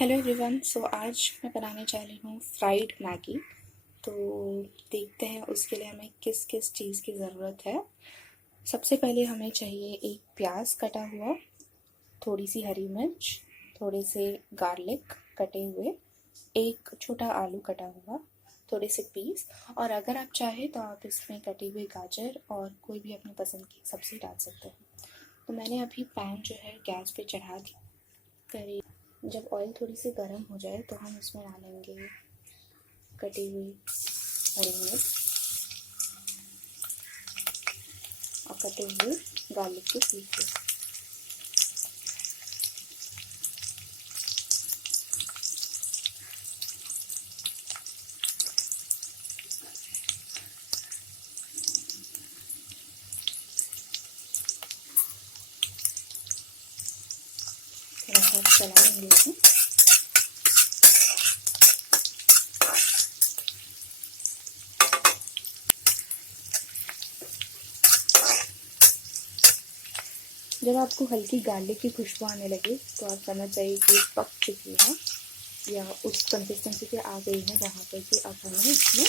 Hello everyone. आज मैं बनाने जा रही हूँ फ्राइड मैगी। तो देखते हैं उसके लिए हमें किस किस चीज़ की ज़रूरत है। सबसे पहले हमें चाहिए एक प्याज कटा हुआ, थोड़ी सी हरी मिर्च, थोड़े से गार्लिक कटे हुए, एक छोटा आलू कटा हुआ, थोड़े से पीस, और अगर आप चाहें तो आप इसमें कटी हुई गाजर और कोई भी अपनी पसंद की सब्ज़ी डाल सकते हैं। तो मैंने अभी पैन जो है गैस पे चढ़ा दी। करी जब ऑयल थोड़ी सी गर्म हो जाए तो हम इसमें डालेंगे कटी हुई हरी मिर्च और कटे हुए गार्लिक के पीसेस। थोड़ा सा चला लेंगे इसमें। जब आपको हल्की गार्लिक की खुशबू आने लगे तो आप समझ जाइए कि पक चुकी है या उस कंसिस्टेंसी पे आ गई है जहाँ पर कि अब हमें इसमें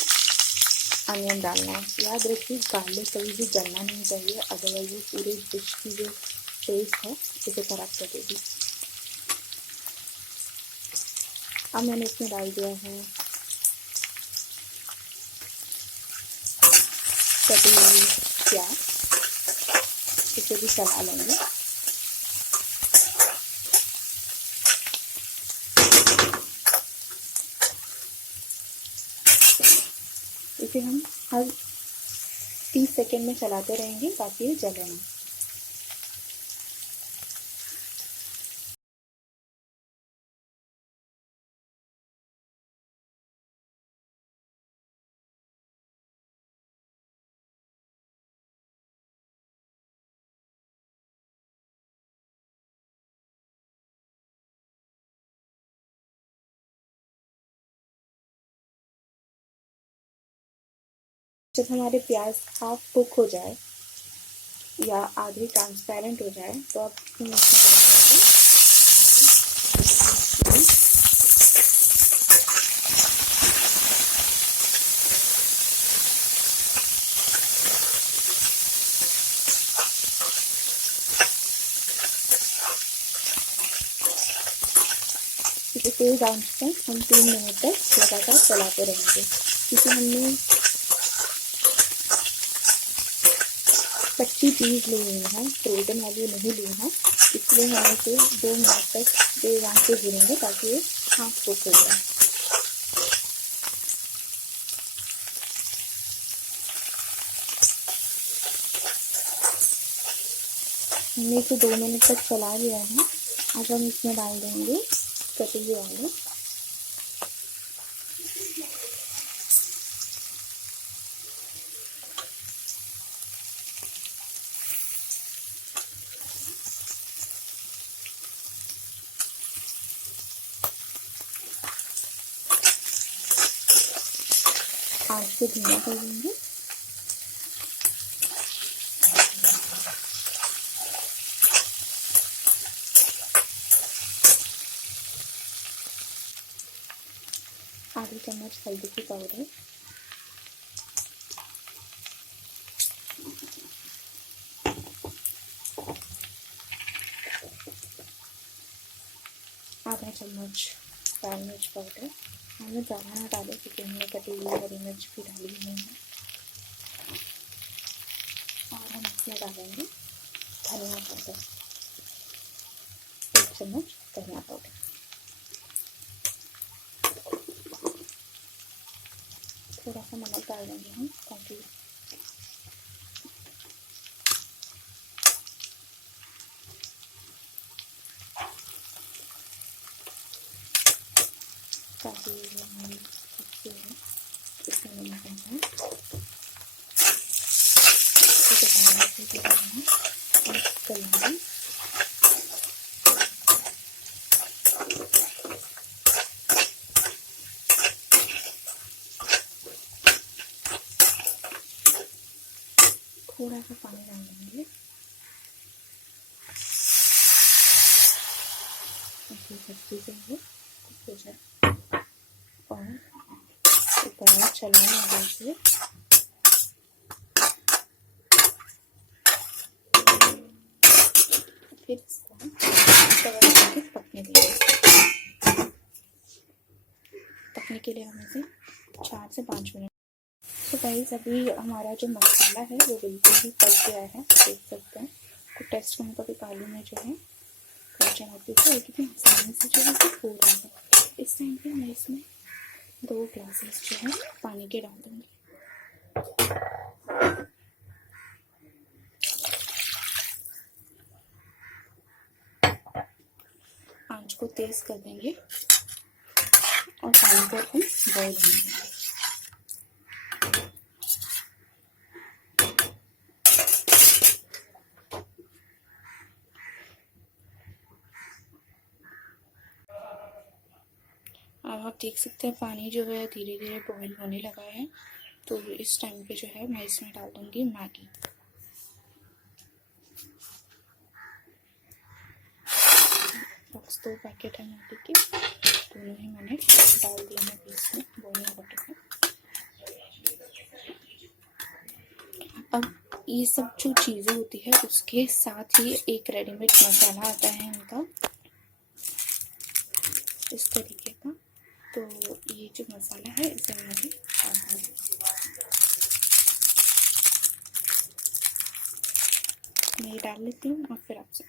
अनियन डालना है। याद रखिए गार्लिक कभी भी जलना नहीं चाहिए, अदरवाइज वो पूरे डिश की जो टेस्ट है उसे ख़राब कर देगी। अब मैंने इसमें डाल दिया है कटी हुई प्याज, इसे भी चला लेंगे। इसे हम हर 30 सेकेंड में चलाते रहेंगे ताकि ये जले ना। जब हमारे प्याज हाफ कुक हो जाए या आधे ट्रांसपेरेंट हो जाए तो आप इसमें डाल देंगे इसे तेज आंच पर हम 3 मिनट तक लगातार चलाते रहेंगे, क्योंकि हमने कच्ची चीज़ ली हुई है, फ्रोजन वाली नहीं ली है, इसलिए हम इसे 2 मिनट तक तेज आंच पे भूनेंगे ताकि ये हाफ कुक हो जाए। हमने इसे 2 मिनट तक चला लिया है। अब हम इसमें डाल देंगे कटे हुए आलू। आंच को धीमा कर देंगे। आधी चम्मच हल्दी की पाउडर, आधा चम्मच लाल मिर्च पाउडर। हमें ज़्यादा ना डालें क्योंकि हमने कटी हुई हरी मिर्च भी डाली हुई है। और हम इसमें डालेंगे धनिया पाउडर, 1 चम्मच धनिया पाउडर। थोड़ा सा नमक डाल देंगे हम ताकि हमारी सब्जी है इसमें नमक है। मिक्स कर लेंगे। थोड़ा सा पानी डाल देंगे। सब्जी से चलाएं से। फिर इसको कवर करके पकने के लिए हम इसे 4 से 5 मिनट। तो गाइस अभी हमारा जो मसाला है वो बिल्कुल ही पक गया है, देख सकते हैं। तो टेस्ट करने पर भी आलू में जो है कच्चा होती है, लेकिन आसानी से जो है हो रहा है। इस टाइम पे मैं इसमें 2 ग्लासेस जो है पानी के डाल दूँगी। आंच को तेज कर देंगे और पानी को हम बॉईल होने देंगे। अब आप देख सकते हैं पानी जो है धीरे धीरे बॉईल होने लगा है। तो इस टाइम पे जो है मैं इसमें डाल दूंगी मैगी। बस 2 पैकेट है मैगी के, दोनों ही मैंने डाल दिए हैं बीच में बॉइलिंग वाटर में। अब ये सब जो चीज़ें होती है उसके साथ ही एक रेडीमेड मसाला आता है इनका, इस तरीके का। तो ये जो मसाला है इसे मैं अभी डाल दूँगी। मैं ये डाल लेती हूँ और फिर आपसे।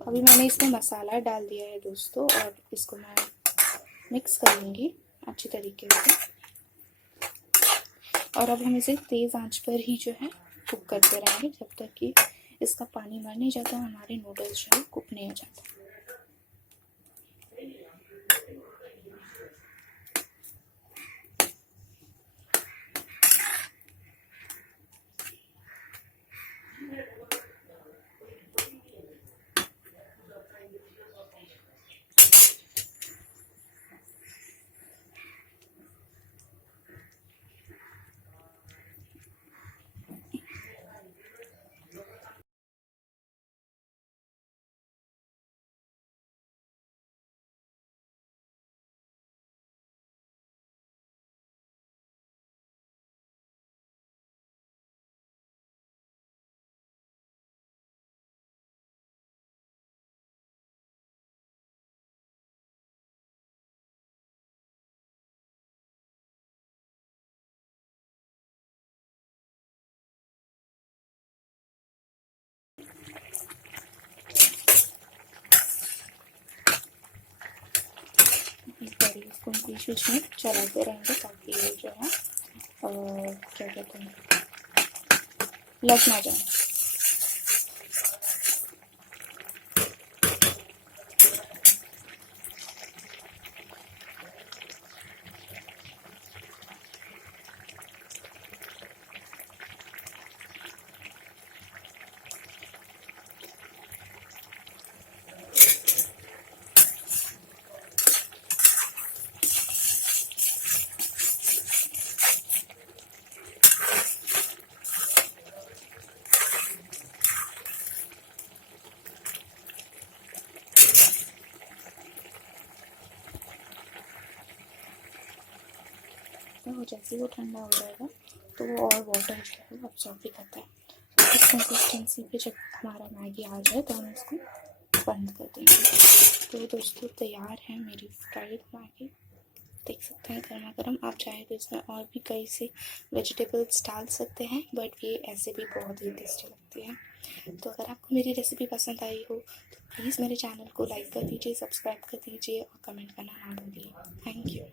अभी मैंने इसमें मसाला डाल दिया है दोस्तों, और इसको मैं मिक्स कर लूँगी अच्छी तरीके से। और अब हम इसे तेज़ आंच पर ही जो है कुक करते रहेंगे जब तक कि इसका पानी मर नहीं जाता, हमारे नूडल्स जो है कुक नहीं हो जाता। इसको बीच बीच में चलाते रहेंगे ताकि ये जो है क्या कहते हैं, लग ना जाए। और जैसे वो ठंडा हो जाएगा तो वो और वाटर जो है वो अब्सॉर्ब भी करता है। तो इस कंसिस्टेंसी पे जब हमारा मैगी आ जाए तो हम इसको बंद कर देंगे। तो दोस्तों तैयार है मेरी फ्राइड मैगी, देख सकते हैं गर्मा गर्म। आप चाहे तो इसमें और भी कई से वेजिटेबल्स डाल सकते हैं, बट ये ऐसे भी बहुत ही टेस्टी लगती है। तो अगर आपको मेरी रेसिपी पसंद आई हो तो प्लीज़ मेरे चैनल को लाइक कर दीजिए, सब्सक्राइब कर दीजिए और कमेंट करना ना भूलिए। Thank you.